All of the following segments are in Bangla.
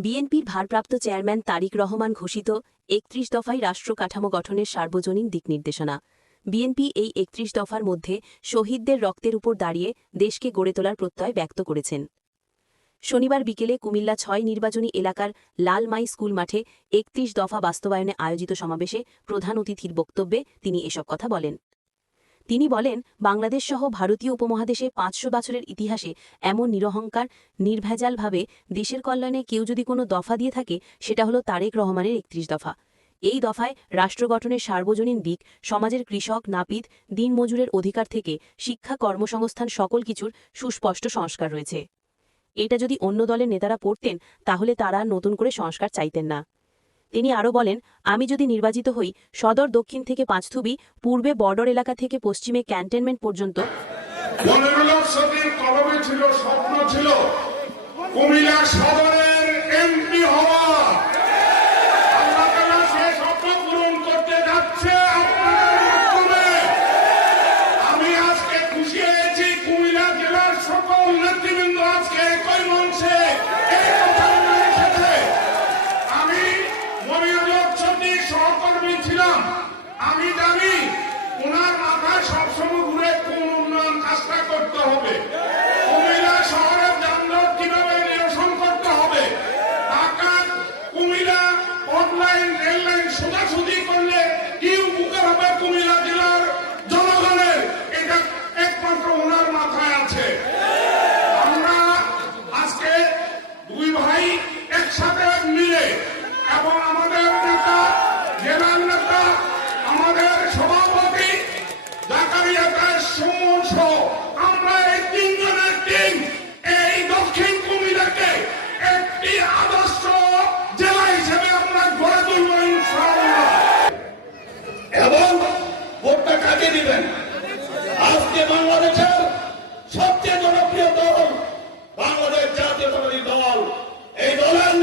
বিএনপির ভারপ্রাপ্ত চেয়ারম্যান তারিক রহমান ঘোষিত একত্রিশ দফায় রাষ্ট্র কাঠামো গঠনের সার্বজনীন দিকনির্দেশনা বিএনপি এই একত্রিশ দফার মধ্যে শহীদদের রক্তের উপর দাঁড়িয়ে দেশকে গড়ে তোলার প্রত্যয় ব্যক্ত করেছেন। শনিবার বিকেলে কুমিল্লা ছয় নির্বাচনী এলাকার লালমাই স্কুল মাঠে একত্রিশ দফা বাস্তবায়নে আয়োজিত সমাবেশে প্রধান অতিথির বক্তব্যে তিনি এসব কথা বলেন। তিনি বলেন, বাংলাদেশ সহ ভারতীয় উপমহাদেশে পাঁচশো বছরের ইতিহাসে এমন নিরহংকার, নির্ভেজালভাবে দেশের কল্যাণে কেউ যদি কোনো দফা দিয়ে থাকে, সেটা হলো তারেক রহমানের একত্রিশ দফা। এই দফায় রাষ্ট্র গঠনের সার্বজনীন দিক, সমাজের কৃষক, নাপিত দিনমজুরের অধিকার থেকে শিক্ষা, কর্মসংস্থান সকল কিছুর সুস্পষ্ট সংস্কার রয়েছে। এটা যদি অন্য দলের নেতারা পড়তেন, তাহলে তারা নতুন করে সংস্কার চাইতেন না। তিনি আরও বলেন, আমি যদি নির্বাচিত হই, সদর দক্ষিণ থেকে পাঁচথুবি, পূর্বে বর্ডার এলাকা থেকে পশ্চিমে ক্যান্টনমেন্ট পর্যন্ত ছিল, স্বপ্ন ছিল। কুমিল্লা সদরের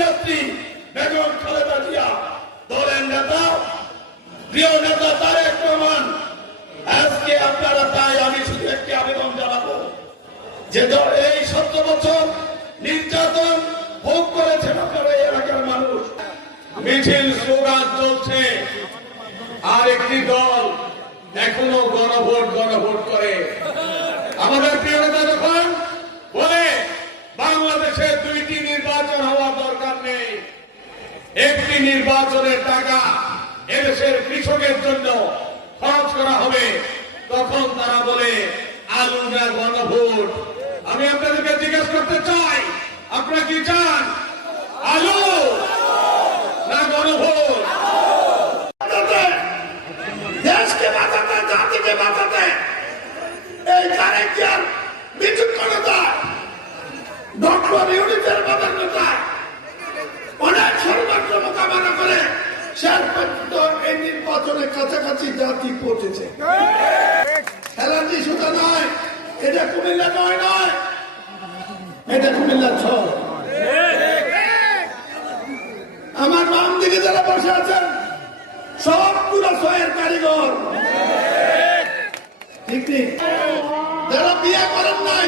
নেত্রী বেগম খালেদা জিয়া, দলের নেতা, প্রিয় নেতা তারেক রহমান, আজকে আপনারা তাই আমি শুধু একটি আবেদন জানাব যে এই সত্তর বছর নির্যাতন ভোগ করেছেন আপনারা, এই এলাকার মানুষ। মিছিল, স্লোগান চলছে। আর একটি দল এখনও গণভোট গণভোট করে। আমাদের প্রিয় নেতা যখন একটি নির্বাচনের টাকা এদেশের কৃষকের জন্য খরচ করা হবে, তখন তারা বলে আলু না গণভোট। আমি আপনাদেরকে জিজ্ঞেস করতে চাই, আপনারা কি চান? আলু না গণভোট? দেশকে বাঁচাতে, জাতিকে এই তারেকিয়ার বিচক্ষণতায় ডক্টর ইউনিটের প্রাধান্যতায় নির্বাচনের কাছাকাছি জাতি পৌঁছেছে। খেলাটি শুধু নয় এটা কুমিল্লা নয় নয়। এটা কুমিল্লা ছয়। আমার বাম দিকে যারা বসে আছেন সব পুরো ছয়ের কারিগর। ঠিক ঠিক যারা বিয়ে করেন নাই